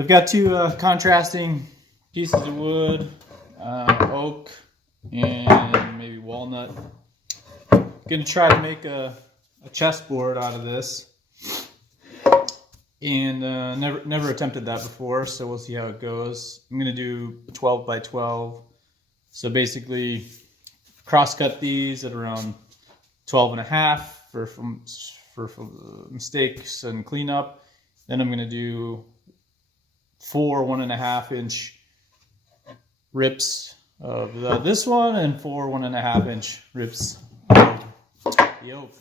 So I've got two contrasting pieces of wood, oak and maybe walnut. I'm gonna try to make a chessboard out of this, and never attempted that before, so we'll see how it goes. I'm gonna do 12 by 12. So basically, cross-cut these at around 12 and a half for mistakes and cleanup. Then I'm going to do 4 1.5 inch rips of this one and 4 1.5 inch rips of the oak.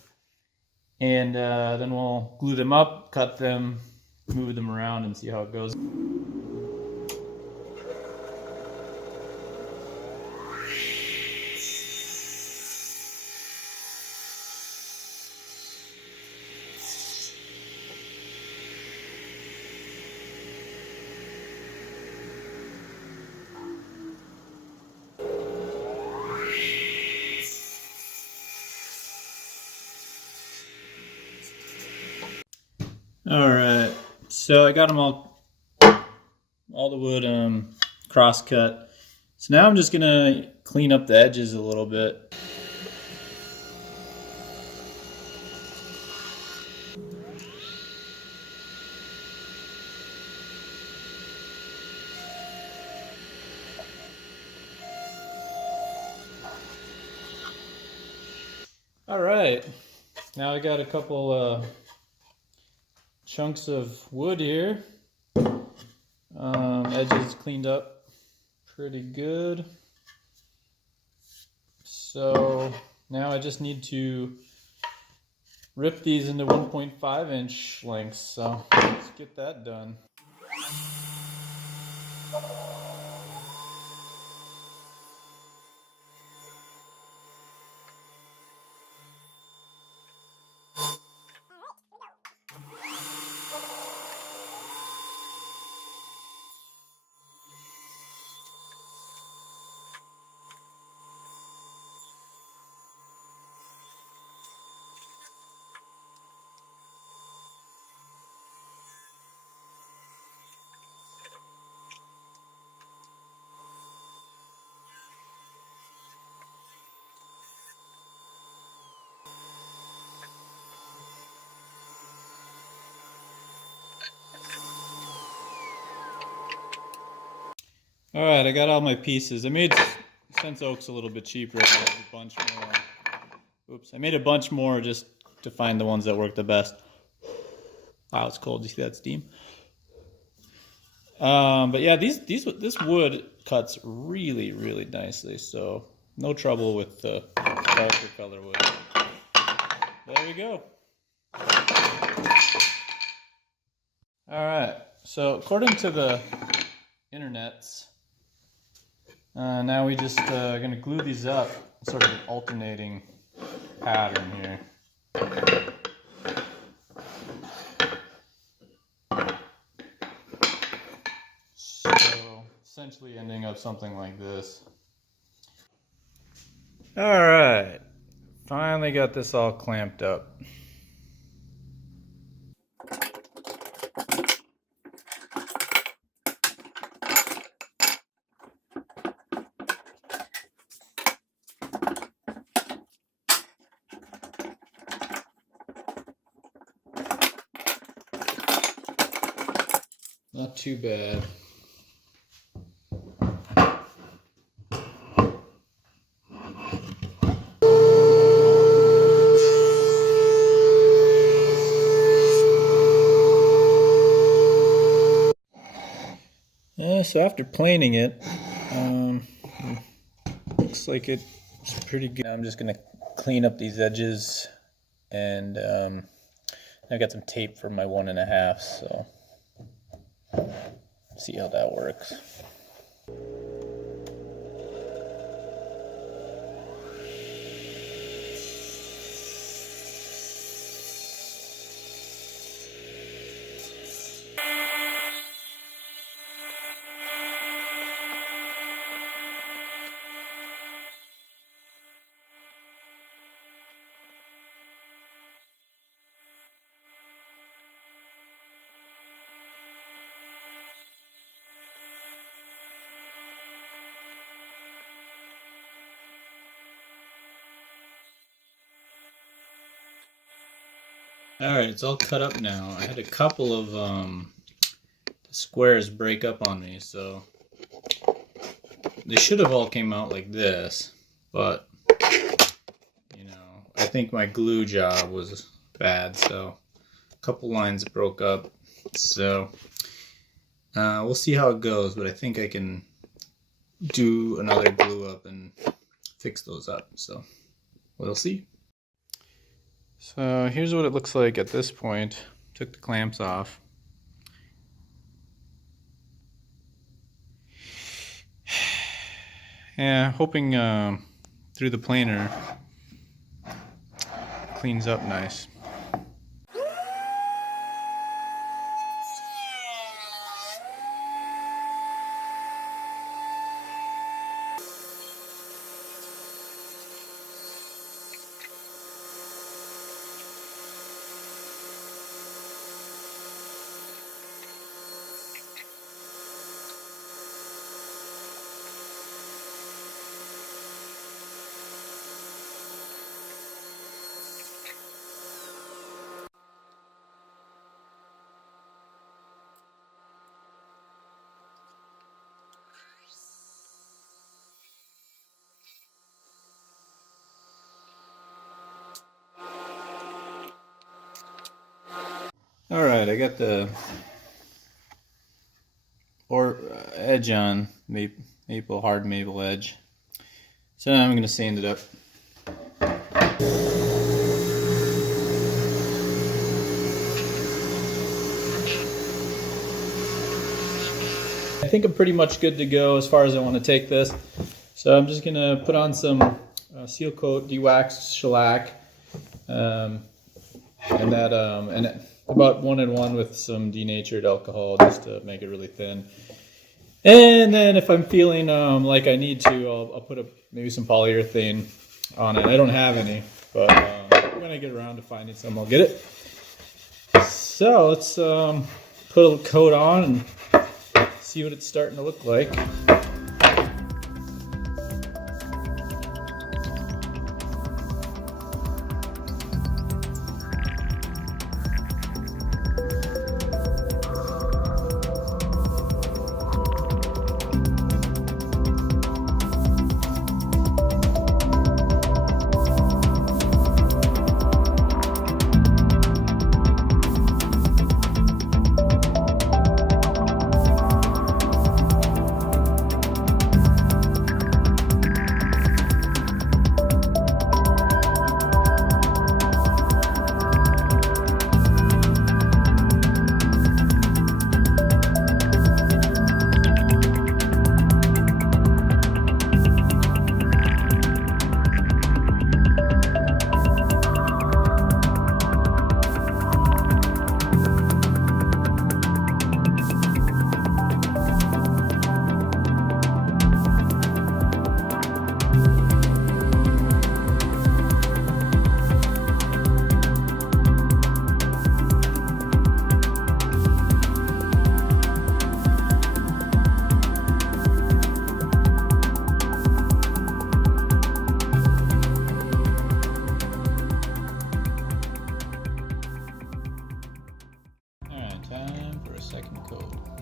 And then we'll glue them up, cut them, move them around, and see how it goes. All right, so I got them all the wood cross cut. So now I'm just gonna clean up the edges a little bit. All right, now I got a couple chunks of wood here. Edges cleaned up pretty good. So now I just need to rip these into 1.5 inch lengths. So let's get that done. All right, I got all my pieces. I made, since oak's a little bit cheaper, I made a bunch more. Oops, I made a bunch more just to find the ones that work the best. Wow, it's cold. You see that steam? But yeah, this wood cuts really, really nicely. So no trouble with the darker color wood. There we go. All right. So according to the internets, now we just going to glue these up, sort of an alternating pattern here. So essentially ending up something like this. All right, finally got this all clamped up. Not too bad. Yeah, so after planing it, looks like it's pretty good. I'm just gonna clean up these edges, and I got some tape for my 1.5, so see how that works. Alright, it's all cut up now. I had a couple of squares break up on me, so they should have all came out like this, but you know, I think my glue job was bad, so a couple lines broke up. So we'll see how it goes, but I think I can do another glue up and fix those up, so we'll see. So here's what it looks like at this point. Took the clamps off. Yeah, hoping through the planer cleans up nice. Alright, I got the edge on, hard maple edge. So now I'm going to sand it up. I think I'm pretty much good to go as far as I want to take this. So I'm just going to put on some seal coat de-waxed shellac, and about 1-in-1 with some denatured alcohol just to make it really thin. And then if I'm feeling like I need to, I'll put maybe some polyurethane on it. I don't have any, but when I get around to finding some, I'll get it. So let's put a coat on and see what it's starting to look like. Time for a second coat.